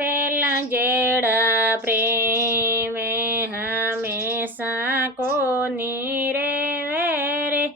पेला जेड़ा प्रेम हमेशा कोनी रेवे रे।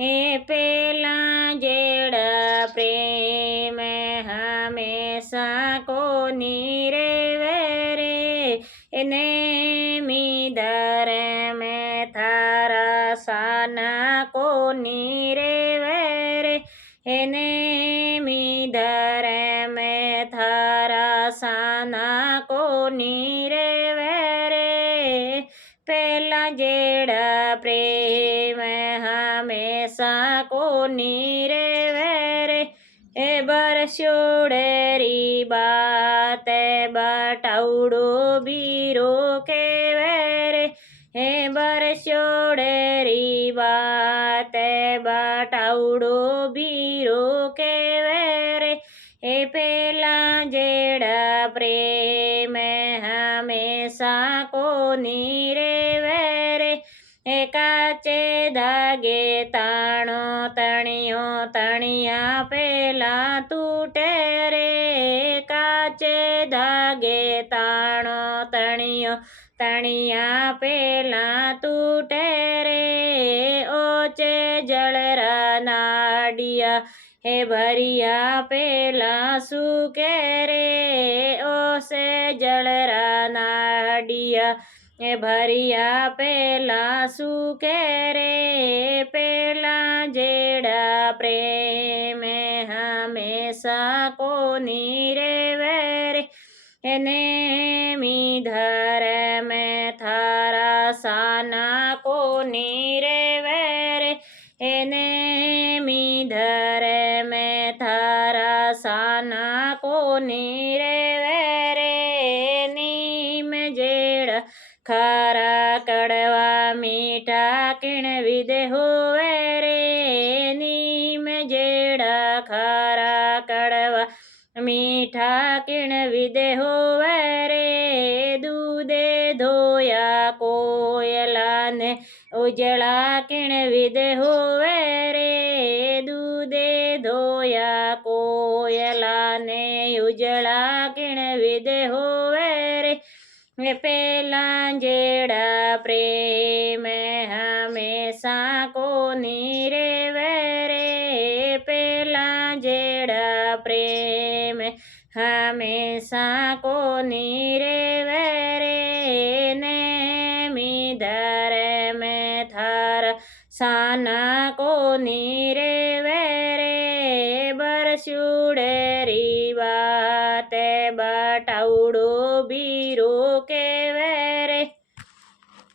हे पेला जेड़ा प्रेम हमेशा कोनी रेवे रे। एने मीदर में थारा साना कोनी रेवे रे। एने मीदर में थारा साना कोनी रेवे रे। पेला जेड़ा प्रेम हमेशा कोनी रेवे रे। ए बरस्योड़ेरी बात बटाउडो बीरो केवे रे। हे बरस्योड़ेरी बात बटाउडो बीरो केवे रे। हे पेला जेड़ा प्रेम हमेशा कोनी रेवे रे। हे काचे धागे ताणो तणियो तणिया पेला तूटे रे। काचे धागे ताणो तणियो तणिया पेला तूटे रे। ओचे जलरा नाडिया हे भरिया पेला सूके रे। ओसे जलरा नाडिया हे भरिया पेला सूके रे। पेला जेड़ा प्रेम हमेशा कोनी रेवे रे। एने मीधर में थारा साना कोनी रेवे रे। एने मीधर में थारा साना कोनी रेवे रे। नीम जेड़ा खारा कड़वा मीठा किण विदे होवे रे। नीम जेड़ा खारा कड़वा मीठा किण विदे होवे रे। दूधे धोया कोयला ने उजड़ा किण विदे होवे रे। दूधे धोया कोयला ने उजड़ा किण विदे होवे रे। पेला जेड़ा प्रेम हमेशा कोनी रेवे रे। पेला जेड़ा प्रेम हमेशा कोनी रेवे रे। ने मीदर में थारा साना कोनी रेवे रे। बरस्योड़ेरी बात बटाउडो बीरो केवे रे।